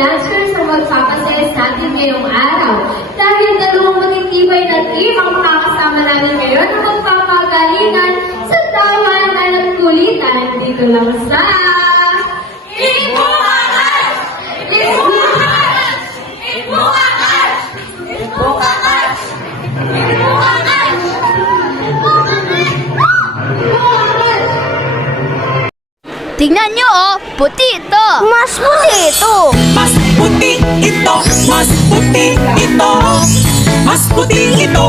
dancers ang magpapasaya sa atin ngayong araw. Dahil dalawang matitibay na team ang makakasama namin ngayon na magpapagalingan sa tawanan at kulitan dito lang sa... Ibuangas! Ibuangas! Ibuangas! Ibuangas! Ibuangas! Tingnan nyo oh, puti ito. Mas puti ito. Mas puti ito, mas puti ito, mas puti ito.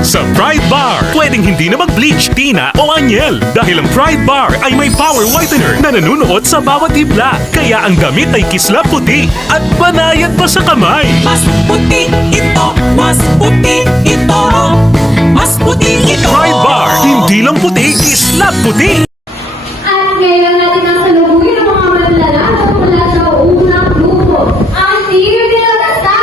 Sa Pride Bar, pwedeng hindi na mag-bleach, tina o anyel dahil ang Pride Bar ay may power whitener na nanunuot sa bawat hibla. Kaya ang damit ay kislap puti at banayad pa sa kamay. Mas puti ito, mas puti ito, mas puti ito. Pride Bar, hindi lang puti, kislap puti. At ngayon natin ang salubungin ng mga manlalaro mula sa unang grupo, ang Team Nilagastan!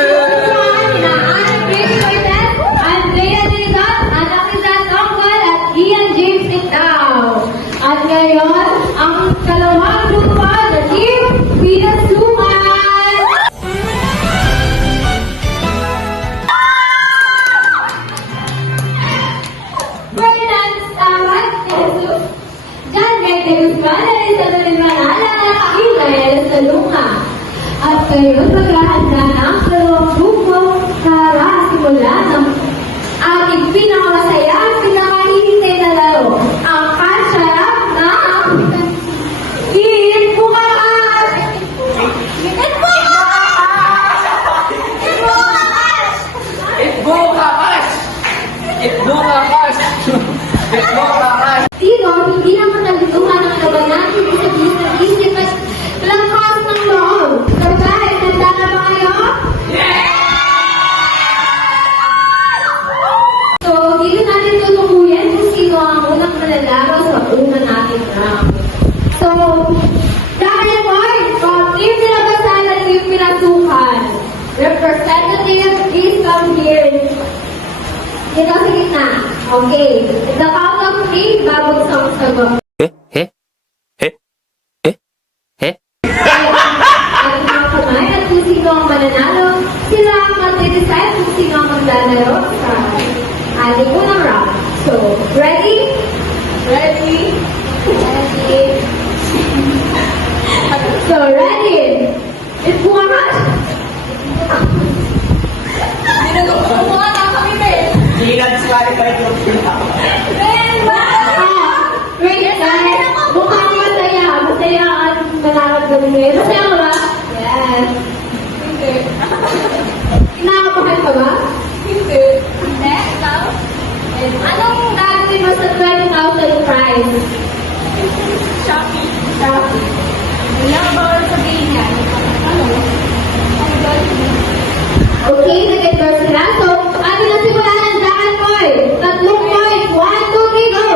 Sinusunod nila Ana Grace Cortez, Andrea Dizon, Ana Rizal Tongkol at Ian James Ictao. At ngayon, ang kalawang grupo na Team Pinasukan! Ferdinand Stamat, Jesus, John Gay de Guzman, Elizabeth Manala, at Ilael Salunga. At kayo maghahanda na ang dalawang grupo para simulan ng ating pinakamasaya at pinakahihintay na laro, ang kansarap na Ibuangas! Ibuangas! Ibuangas! Ibuangas! Ibuangas! Dito, hindi naman nagtutuhan ang labanan, hindi sabihin ng isip at lakas ng loob. Sabay, handa na ba kayo? So, dito natin tulukuyan kung sino ang unang manlalaro sa una natin round. So, dahil boys, from Team Nilabasan at Team Pinasukan, representative, please come here. Dito sa gitna. Okay. The count of 3, babagsak ang sagot. At mga kamay at kung sino ang mananalo, sila ang mag-decide kung sino ang maglalaro sa ating unang round. So, ready? Ready? Ready? So, ready? Ibuangas! Ibuangas na kami, Ben! Dinag-clarify ko sila. Wait, guys. Mukhang masaya. Masaya ang nararamdaman ngayon. Masaya ka ba? Yes. Hindi. Kinakabahan ka ba? Hindi. Hindi? Ikaw? Anong gagawin mo sa 20,000 prize? Shopee. Shopee. Wala ba bawal sabihin yan? Ano? Okay, nag-endorse sila. So, ano na simulan ang daan, boy? 3 points. 1, 2, 3, go!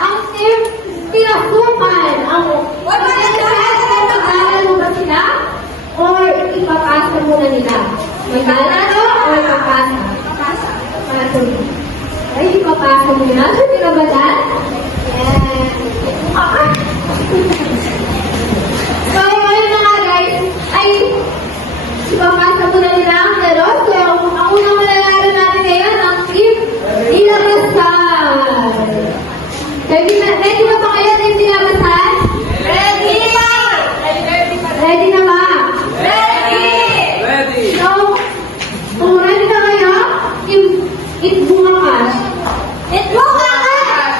Ang team Pinasukan, ang mag-aaral mo ba sila? Or ipapasa muna nila? Mag-aaral o ipapasa? Ipapasa. Ay, ipapasa muna. So, di ka ba dyan? Yes. So, ngayon na nga guys, ay ipapasa muna nila ang laro. So, ang unang malalaro natin ngayon, ang team Nilabasan. Ready na ba kayo, team Nilabasan? Ready! Ready na ba? Ready! Ready! So, kung ready na kayo, Ibuangas. Ibuangas!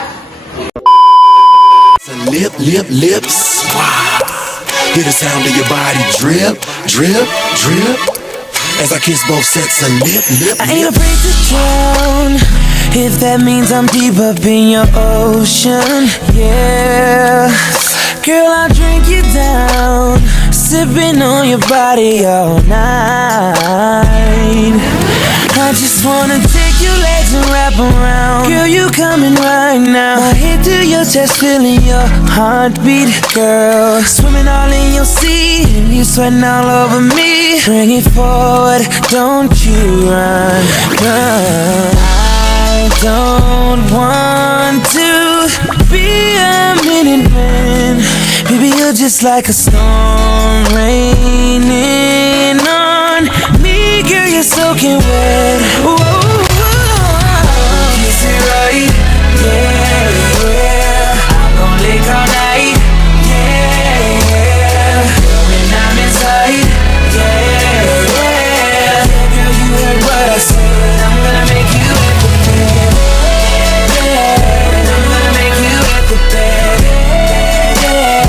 Lips. Wow. Hear the sound of your body drip, drip, drip. As I kiss both sets of lip. I ain't afraid to drown if that means I'm deep up in your ocean. Yeah, girl, I'll drink you down, sipping on your body all night. I just wanna take your legs and wrap around. Girl, you coming right now. My head to your chest, feeling your heartbeat, girl. Swimming all in your sea, you sweating all over me. Bring it forward, don't you run, run. I don't want to be a minute man. Baby, you're just like a storm raining on me. Girl, you're soaking wet. Whoa, whoa. Kiss it right, yeah, yeah. I'm gon' lick all night, yeah. When I'm inside, yeah, yeah. Girl, you heard what I said. I'm gonna make you wet the bed, yeah. I'm gonna make you wet the bed, yeah.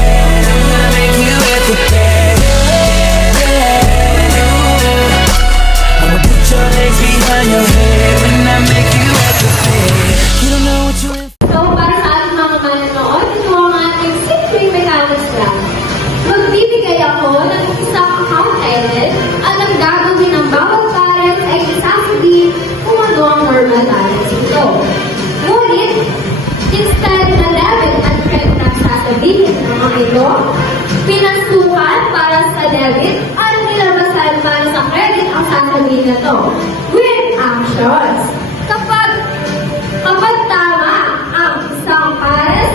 I'm gonna make you wet the bed, yeah. I'ma put your legs behind your head when I make you wet the bed. You don't know what you're in. So, para sa ating mga manonood, ito ang ating simple mechanics lang. Magbibigay ako ng isang account element at ang gagawin ng bawat parent ay isasabihin kung ano ang normal balance ito. Ngunit, instead na debit at credit na sasabihin ng mga ito, pinasukan para sa debit at nilabasan para sa credit ang sasabihin na ito with actions. Kapag tama ang isang pares,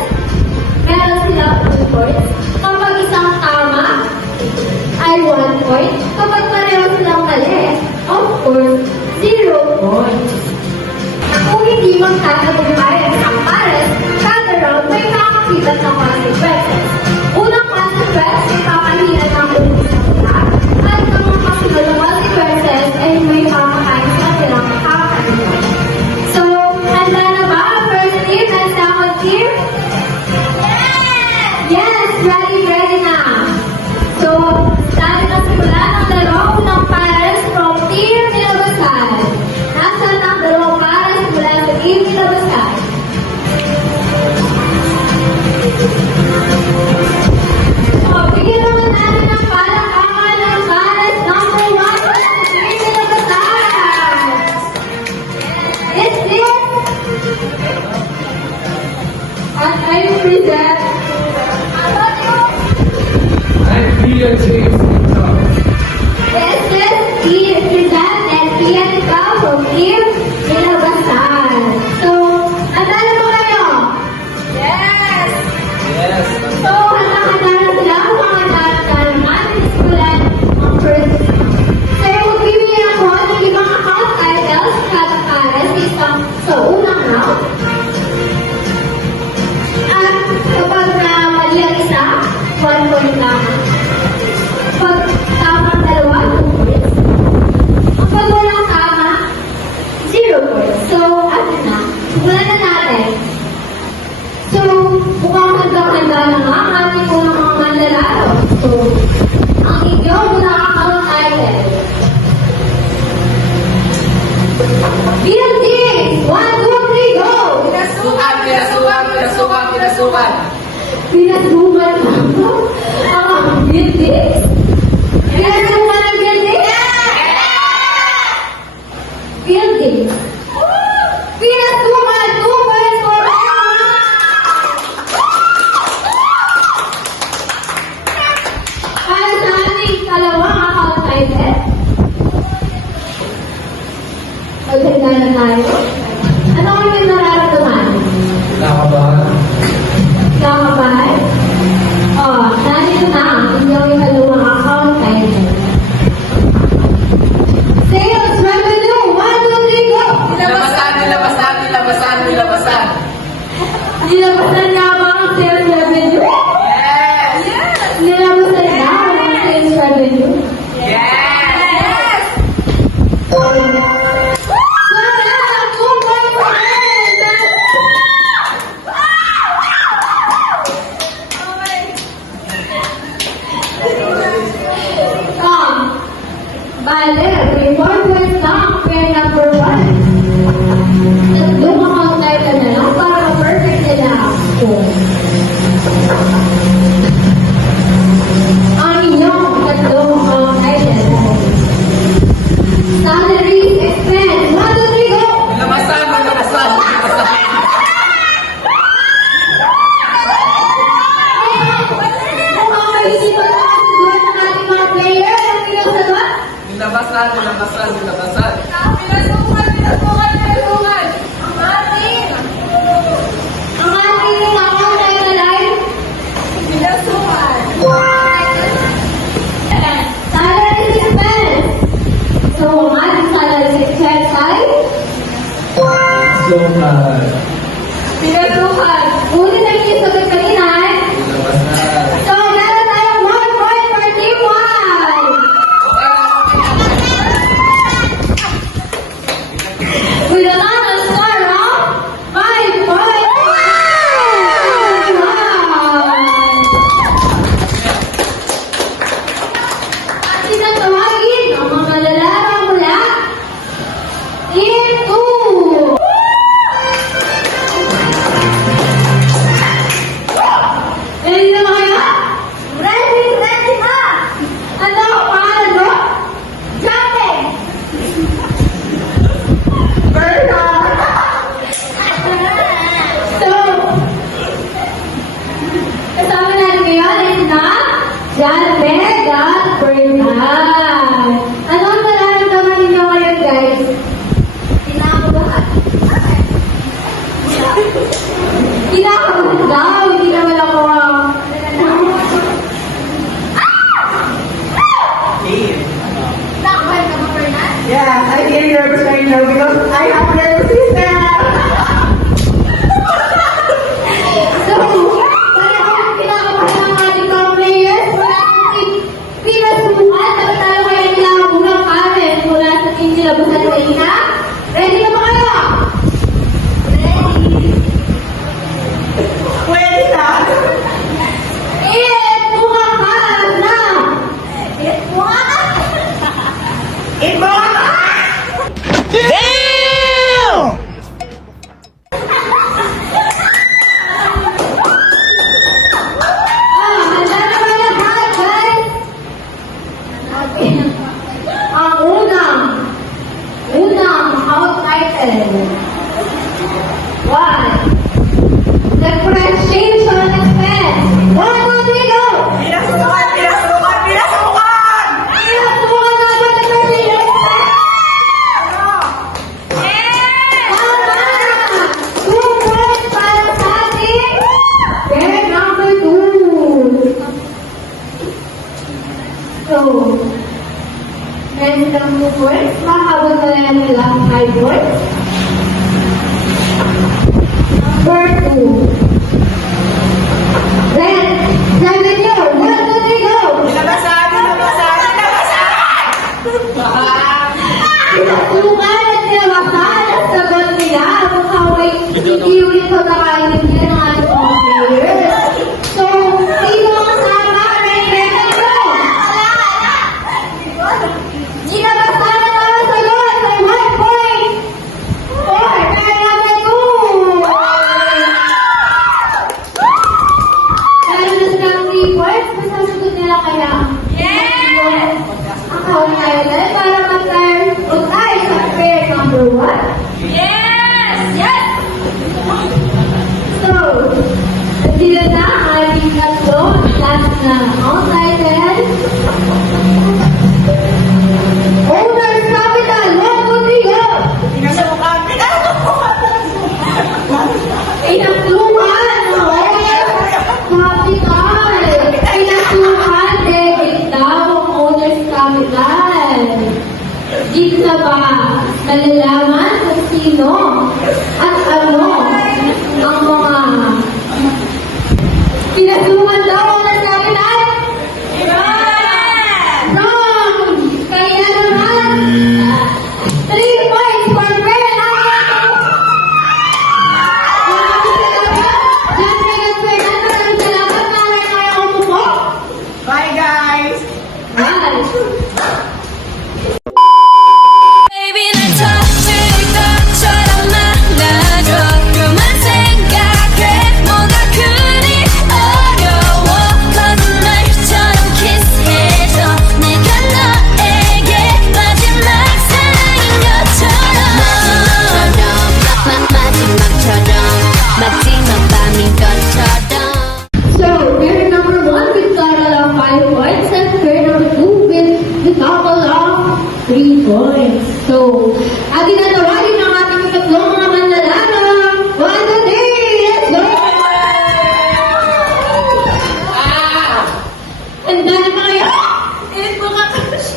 meron silang 2 points. Kapag isang tama, ay 1 point. Kapag pareho silang mali, of course, 0 points. Kung hindi magtatagumpay ang isang pares, kada round may makakakibat ng consequences. Unang consequence ay papahilan ng ulit sa lahat. At ang mga kasunod na consequences ay may papakain sa kanilang kakailan. So, handa na ba ang first team and second team? Yes! Ready na! So, tayo na simula ng dalawang unang pares from team Nilabasan. Nasaan ang dalawang pares mula sa team Nilabasan? So, bigyan naman natin ng palakpakan ng pares number 1 mula sa team Nilabasan. This is at I present I'm Peter James. this is Team presented Bianca from Team Nilabasan. So, handa mo kayo? Yes! Yes. So, handa-handa na sila kung mga handa naman simulan ang first round. So, magbibigay ako ng 5 account titles kada pares sa unang round. At kapag na mali ang isa, 1 point lang. Pag tama ang dalawa, 2 points. Kapag walang tama, 0 points. So, ano na? Simulan na natin. So, mukhang handa-handa na nga ang ating unang mga manlalaro. So, ang inyong unang account title. Building! 1, 2, 3, go! Pinasukan, pinasukan, pinasukan, pinasukan. Pinasukan ako ang buildings? Pinasukan ang buildings? Buildings. Pinasukan! 2 points for everyone! Para sa ating kalawang account title, maghanda na tayo. Ano ang yung nararamdaman? Nakabahan. Kakabahan? Nandito na ang inyong ikalawang account title. Sales revenue, 1, 2, 3, go! Pinasukan. Pinasukan. Ulit ang inyong sagot kanina. Pinabasan. So, meron tayong 1 point for team 1. With a total score of 5 points. At tinatawagin ang mga lalaro mula Team 2. Ready na ba kayo? Ready, ready na! Ano ang pangalan mo? Jumping! So, kasama natin ngayon is na John Meg at Bernard. Ano ang nararamdaman ninyo ngayon, guys? Kinakabahan. Kinakabahan daw, hindi naman ako Kinakabahan ka ba, Bernard? Yes, I feel nervous right now because I have nervous system. So, para kung kinakabahan ng ating mga players, wala natin pinasukan. Dapat tayo kaya nila unang comment mula sa team nila Busan Marina. Ready na ba kayo? Ready. Pwede na. Bumakas na! Bumakas! Ito! Handa na ba lahat, guys? Ang unang out title. 1. The Crushation Express. 1, 2, 3, go! Pinasukan! Pinasukan! Pinasukan! Pinasukan na ba the Crushation Express? Tama! 2 points para sa ating pair number 2. So, meron silang 2 points. Mahabot na yan nilang 5 points. Number 2. Red, sabi niyo, 1, 2, 3, go! Pinabasan! Pinabasan! Pinabasan! Pinasukan at tinawasan ang sagot nila. Mukhang hindi ulit ko nakaintindihan ng ating mga players. So, sino ang kasama? Ready na go! Ginabasan ang mga sagot by 1 point. 4, kaya number 2. Meron na silang 3 points. Masasagot nila kaya? Yes! Account title para mag-turn o tayo sa pair number 1. Yes! Yes! So, sila na ang ating tatlo. Last na account title. Owner's Capital. 1, 2, 3, go! Pinasukan! Pinasukan! Pinasukan ng Owner's Capital. Pinasukan, debit daw ang Owner's Capital. Dito na ba malalaman kung sino at ano ang mga pinasukan daw ang Owner's Capital? Wrong! Kaya naman, 3 points for pair number 2. John Meg at Fernando, maraming salamat. Mamaya na kayo umupo. Bye, guys! Bye! Baby 날 터뜨릴 것처럼 만나줘 그만 생각해 뭐가 그리 어려워 거짓말처럼 키스해줘 내가 너에게 마지막 사랑인 것처럼 마지막처럼 마지막 밤인 것처럼 So, pair number 1 with total of 5 points and pair number 2 with the total of 3 points. So, ating natawagin ang ating tatlong mga manlalaro. 1, 2, 3, let's go! Handa na ba kayo? Ito ka kash!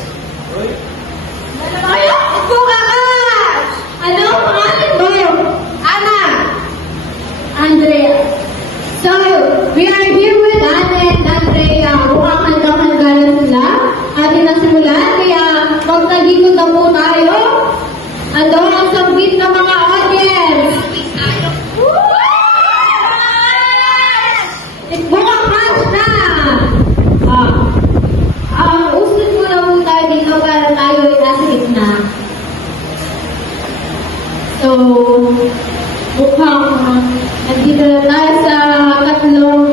Handa na ba kayo? Ito ka kash! Ano ang pangalan mo? Ana! we are here with Anne and Andrea. Mukhang handa-handa na sila. Atin na simulan, kaya magtalikod na po tayo. Ano ang sabbit ng mga audience? Mukhang crush na! Usod muna po tayo dito para tayo ay nasa gitna. So, mukhang nandito na tayo sa tatlong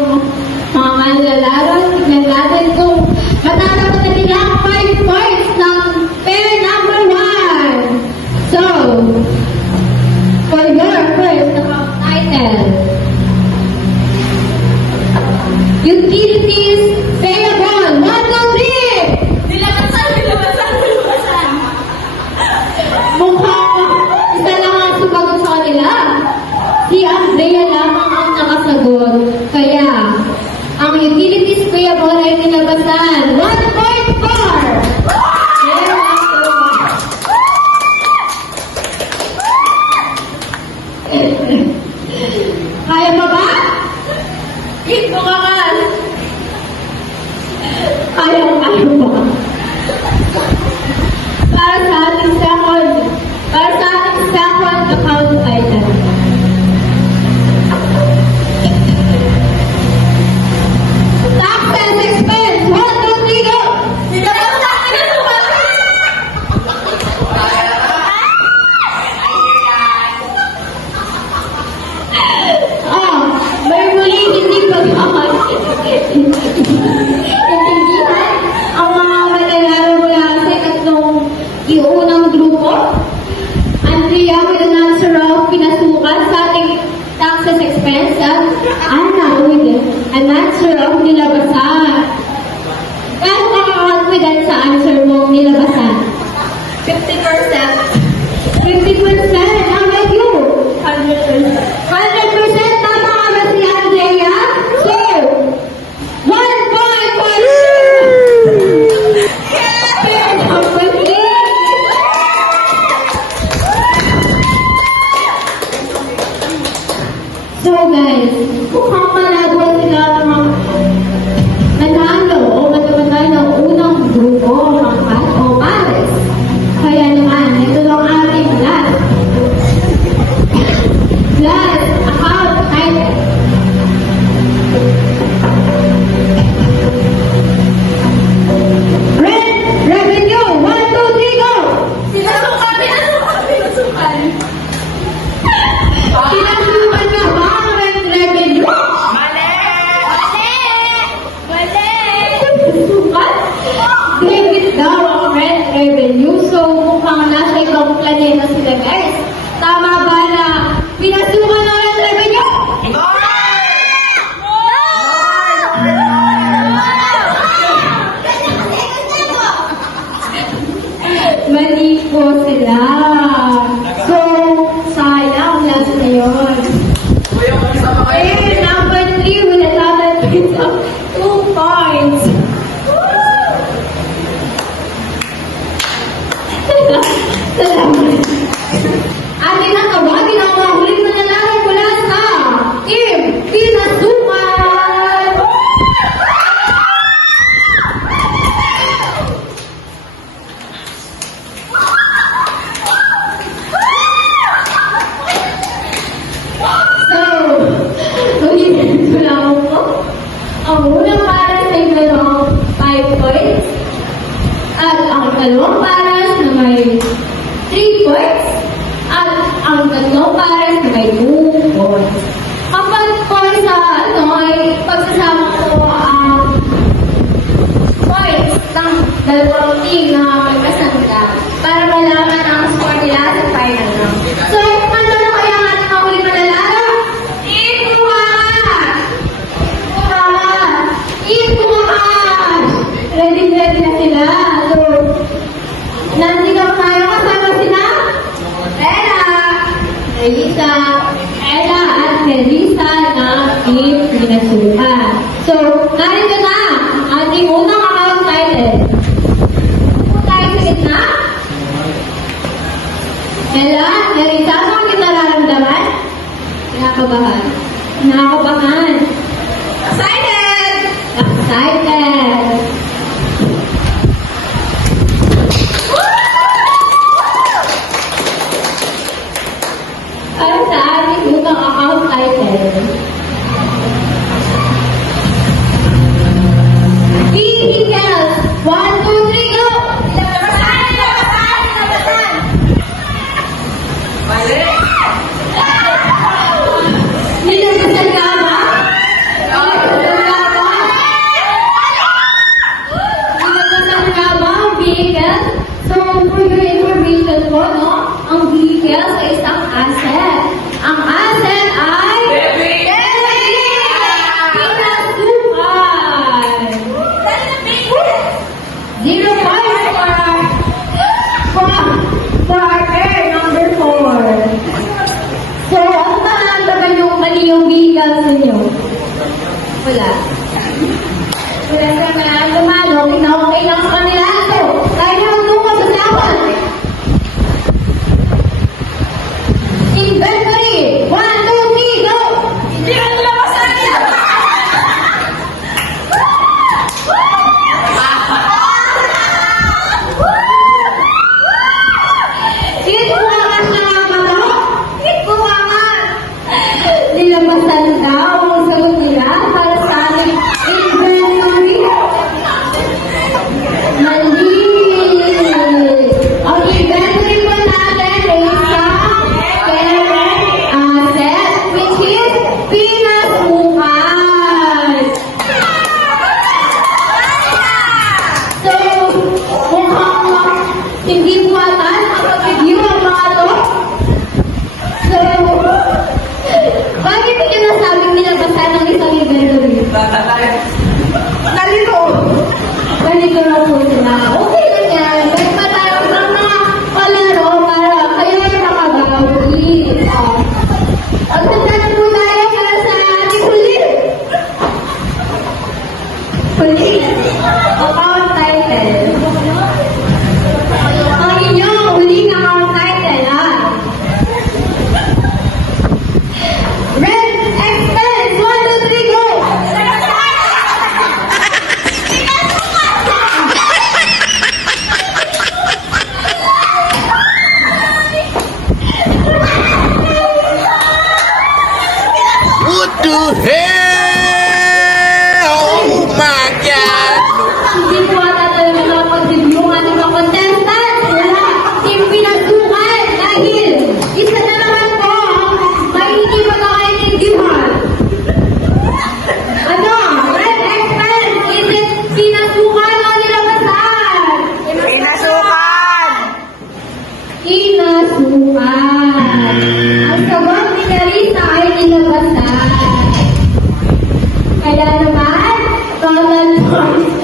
mga manlalaro. Tignan natin kung matatapat na nila ang 5 points ng pair number 1. So, for your first title, Utilities Payable 1, 2, 3! Nilabasan! Mukhang isa lang ang sumagot sa kanila. Si Andrea lamang ang nakasagot. Kaya, ang utilities payable ay nilabasan. 1.4! Kaya pa ba? Hit mo ka man! Kaya ba? Para sa ating second account item. Taxes expense, 1, 2, 3, go! May muli hindi intindihan ang mga manlalaro mula sa tatlong iunang grupo. Andrea with an answer of pinasukan sa ating taxes expense at Anna with an answer of nilabasan. Kano ka confident sa answer mo nilabasan? 50%. 50%? How about you? 100%. 100%? Tama ka ba si Andrea? So, 1 point for you! So guys, mukhang malabo sila mga nanalo o matamatay ng unang grupo ng Pares. Kaya naman, ito lang ating last account item. Rent revenue, 1, 2, 3, go! Pinasukan na ba ang rent revenue? Pinasukan? Debit daw ang rent revenue. So, mukhang nasa ibang planeta sila, guys. Tama ba na pinasukan ang rent revenue? Mali po sila. So, sayang last na yun. Eh, number 3 with a total points of 2 points. Salamat. Ating natawagin ang mga huling manlalaro mula sa Team Pinasukan! So, ulitin ko lang po. Ang unang paras ay mayroong 5 points. At ang dalawang paras na may 3 points. At ang tatlong paras na may 2 points. Kapag po sa ay pagsasama ko ang points ng dalawang team na magkasanda para malaman ang score nila sa final round. So, ano na kaya ang ating mga huling manlalaro? Ready na sila. So, nandito tayo kasama sila. Elisa, Ella at Melissa ng Team Pinasukan. So, narito na ang ating unang account title. Kung tayo sa gitna, Ella, Melissa, ano ang kita nararamdaman? Nakakabahan. title. Para sa ating unang account title. Vehicles! 1, 2, 3, go! Nilabasan ka ba? Nilabasan ka ba ang vehicles? So, for your information po, no? Ang vehicles ay isang asset. Ang asset ay... Pinasukan! 0 points for our number 4. So, ano ba naman yung mali yung vehicles ninyo? Wala. Wala ka na lumalo, okay lang sa kanila. So, tayo na magtungo sa sawan. Inventory! 1, 2, 3, go! Hindi ka nila masaya! Itbuangan na naman ako! Itbuangan! Nilabasan daw ang sagot nila para sa ating inventory. Mali! Ang inventory po natin ay isang parent asset, which is pinasukan. So, mukhang hindi buwatan ang pag-review ang mga to. So, bakit hindi nasabing nilabasan ng isang inventory? Nalito! Nalito na po sila. Okay lang yan. Balik pa tayo sa mga palaro para kayo ay makagawi. Ang ganda na po tayo para sa ating huli. Huli. Account title. Ang inyong huling account title ay Red Expense! 1, 2, 3, go! What the hell? Oh my God! Hindi po ata talaga nakapag-review ang ating mga contestant. Wala. Team pinasukan dahil isa na naman po ang may hindi magkakaintindihan. Ano? Red Expense! Is it pinasukan o nilabasan? Pinasukan! Pinasukan. Ang sagot ni Larissa ay nilabasan. Kaya naman, total points.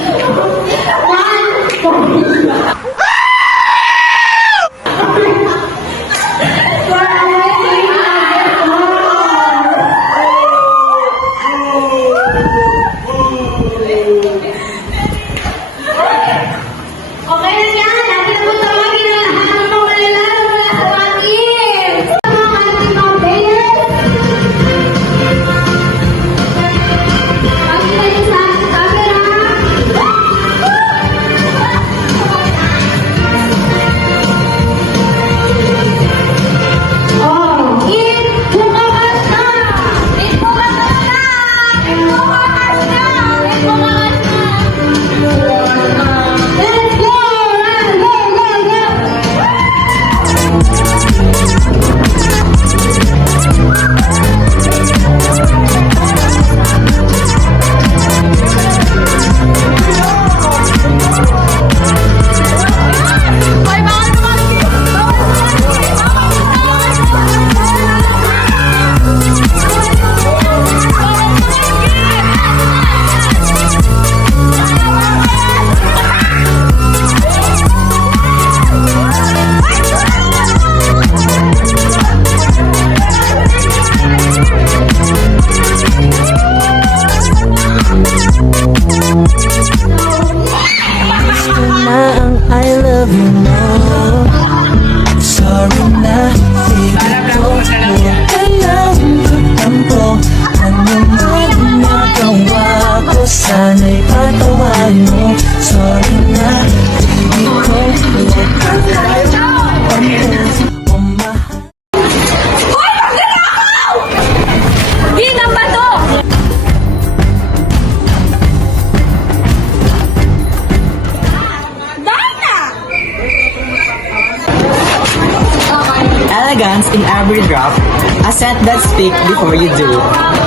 In every drop, a scent that stick before you do.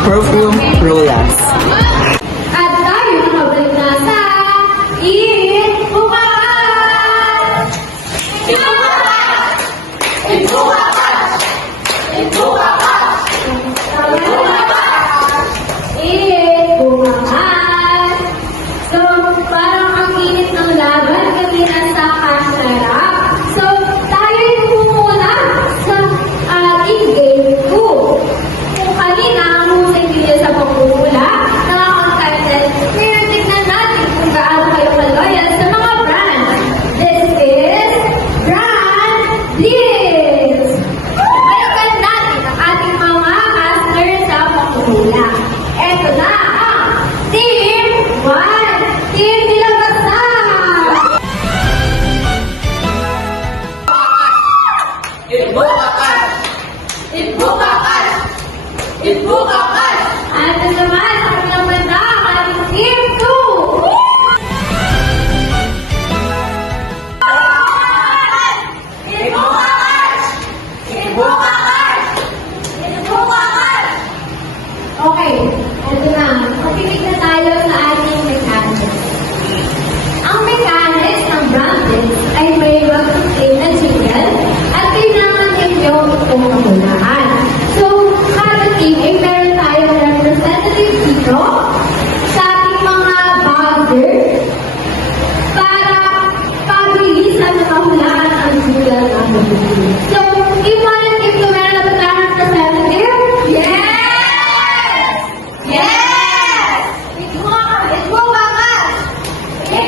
Perfume roll-ups. At tayo nakabalik na sa Eat Bukas! Eat Bukas! Eat Bukas! Eat Bukas! Eat Bukas! So, parang ang init ng laban kanina sa kasarap. So, tayo po muna sa ating game 2. Kung kanina ang husay niyo sa pagpupula, nakaka-content, pero tignan natin kung gaano kayo kaloyal sa mga brands. This is Brand Blitz! Balikan natin ang ating mga caster sa pagpupula. Eto na ang Team 1! Team Nilabasa! At ito naman, sa kanilang banda, ang ating Team 2! Okay, ito na. Makinig na tayo sa ating mechanics. Ang mechanics ng Branded ay may mag-sustain na jingle at kailangan ninyo itong kamulaan. So, kada team ay meron tayong representative dito sa ating mga buzzer para pabilisan na kamulaan ang jingle namin. So, if one and if two meron na ba tayong representative? Yes! Yes! It's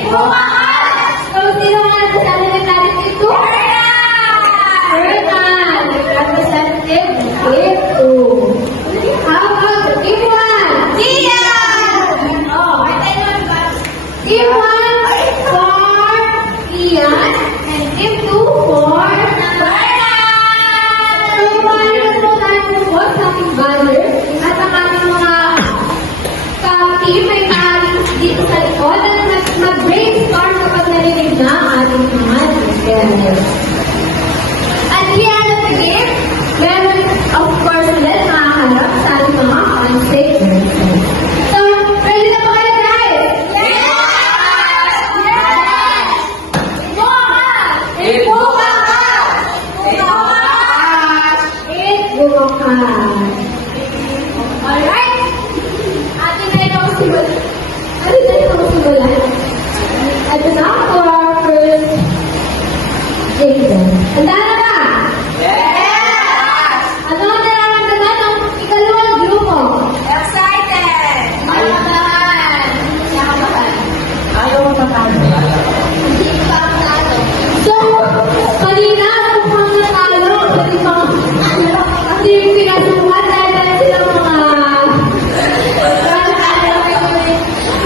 Bukas! So, sino nga representative natin ito? Fernan! Representative Team 2. How about the Team 1? Ian! Oh, Team 1 for Ian and Team 2 for Fernan! So, paano na po tayo po sa ating banner at ang ating mga ka-team ay maaaring dito sa likod at mag-brainstorm kapag narinig na ang ating mga speakers. At here at the game, meron of course ulit makaharap sa ating mga on-stage persons. So, ready na po kayo guys? Yes! Yes! It's Bukas! It's Bukas! It's Bukas! Alright? Atin na itong simulan. Atin na itong simulan. At ito na for our first jingle. Handa na ba? Yes! Ano ang nararamdaman ng ikalawang grupo? Excited! Malakahan! Nakabahan. Ayaw mo matalo. Hindi pa ang talo. So, kanina kung mga natalo, kasi yung pinasuhan dahil silang mga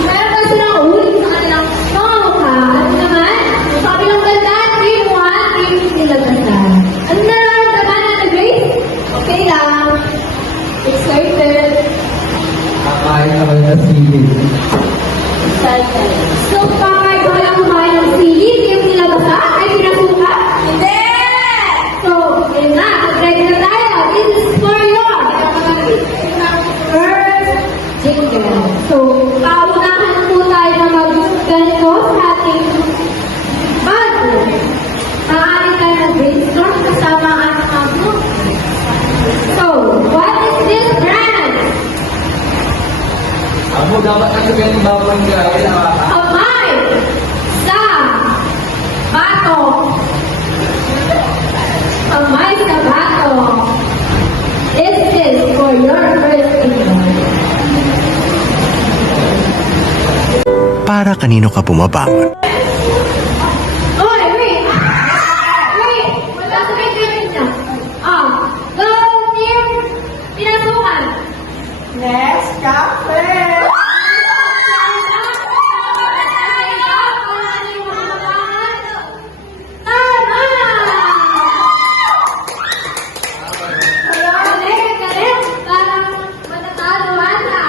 meron pa silang ulit sa kanilang mga mukha. At naman, sa kabilang banda, Team 1, Team Nilabasa. Ano nararamdaman na Grace? Okay lang. Excited. Kakain na kayo ng sili. Excited. So, kapag wala kumain ng sili, Team Nilabasa ay pinasukan? Hindi! So, yun na. Mag-ready na tayo. This is for your first jingle. So, paunahan po tayo na mag-ganito sa ating buzzer. Maaari tayo mag-brainstorm kasama ang ating mga group. So, what is this brand? Amo, dapat nagsabihin ng bawang gawin. Kamay sa bato. Kamay sa bato. This is for your first jingle. Para kanino ka bumabangon? Oy, wait! Wait! Wala sa may gamit niya. Go, team! Pinasukan! Next, cafe! Tama! Galing, galing! Parang matatalo ata.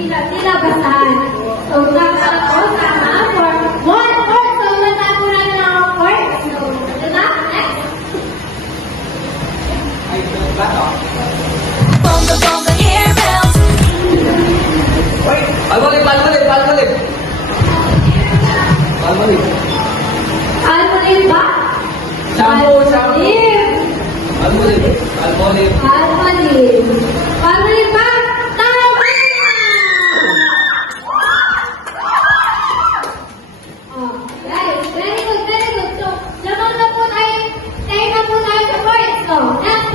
Nilabasan. So, dapat ako tama for 1 point. So, natapos na ng 1 point. So, ito na, next. Palmolive, palmolive, palmolive. Palmolive. Palmolive ba? Shampoo, shampoo. Palmolive. Palmolive, palmolive. Palmolive. Palmolive ba? Tama! Oh, guys, very good, very good. So, lamang na po tayo, tayo na po tayo sa points. So, next.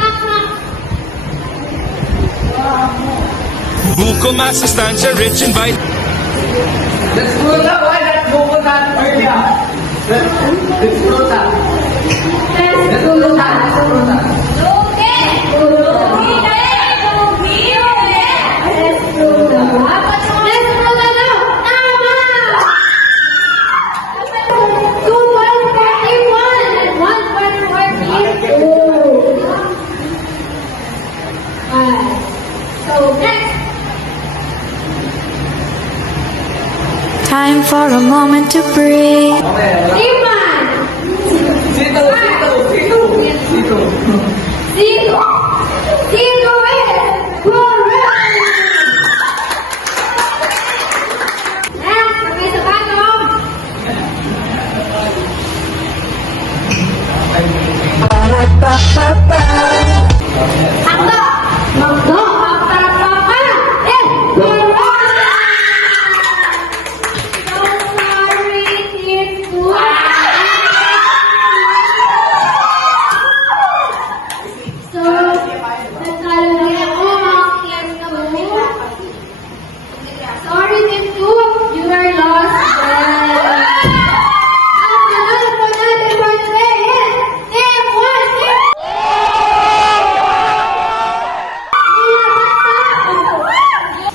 Buko masustansya rich in vitamin. Let's go na, why? Let's go na. Let's go na. Let's go na. Time for a moment to breathe. Sorry, team 2, you are lost. Ang panalo po natin for today is Team 1.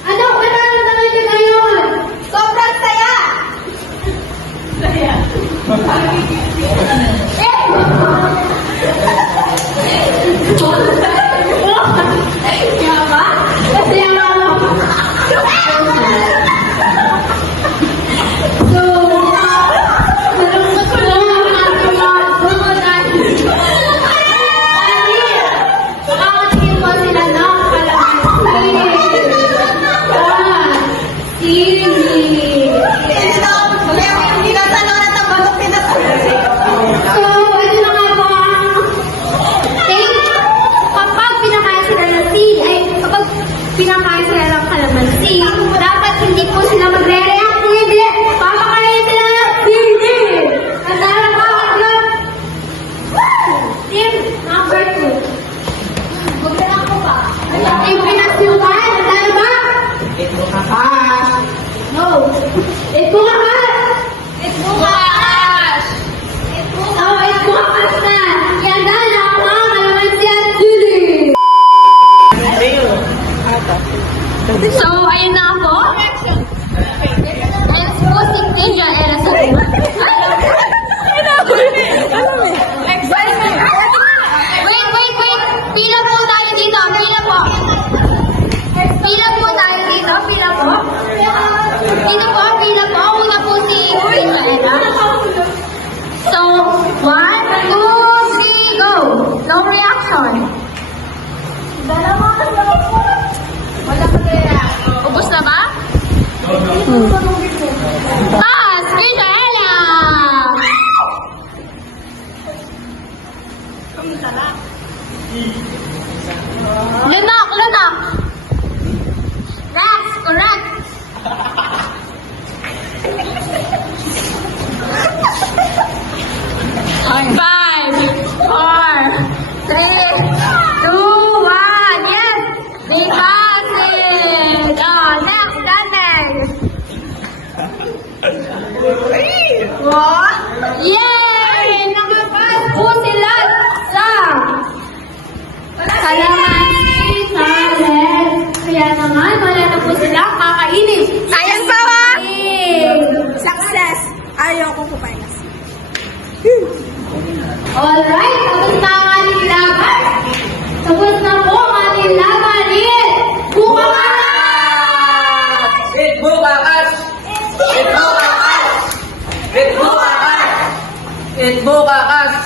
Anong nararamdaman niyo ngayon? Sobrang saya! Kaya ba? Kasi ang So, malungkot ko lang ang ating mga gusto natin. Makatingin mo sila ng kalamansi. Sili. So, ano na nga po ang take? Kapag pinakain sila ng sili, ay kapag pinakain sila ng kalamansi, dapat hindi po sila magre-react. Hindi! Papakain sila ng sili! Tandaan ba? Team number 2. Magdalang ko ba? Team pinasukan, tandaan ba? No. Itbukakas! Itbukakas! Oh, itbukakas na! Yanda na ang mga kalamansi at sili! So, ayun na ako. Ayan po si Teja Era sa Wait. Pila po tayo dito. Pila po tayo dito. Pila po. Dito po, pila po. Una po si Teja Era. So, 1, 2, 3, go. No reaction. Ubus na ba? Pass! Teja Ella! Lunok! Rex, correct! Five, 4, 3, 2, 1, yes! We pass it! Oh, next, Daniel! What? Yay! Nakapass po sila sa kalamansi challenge. Kaya naman, wala na po sila kakainin. Sayang pa ba? Success! Ayaw ko kumain. Alright, tapos na ang ating laban. Tapos na po ang ating laban. Itbukakas!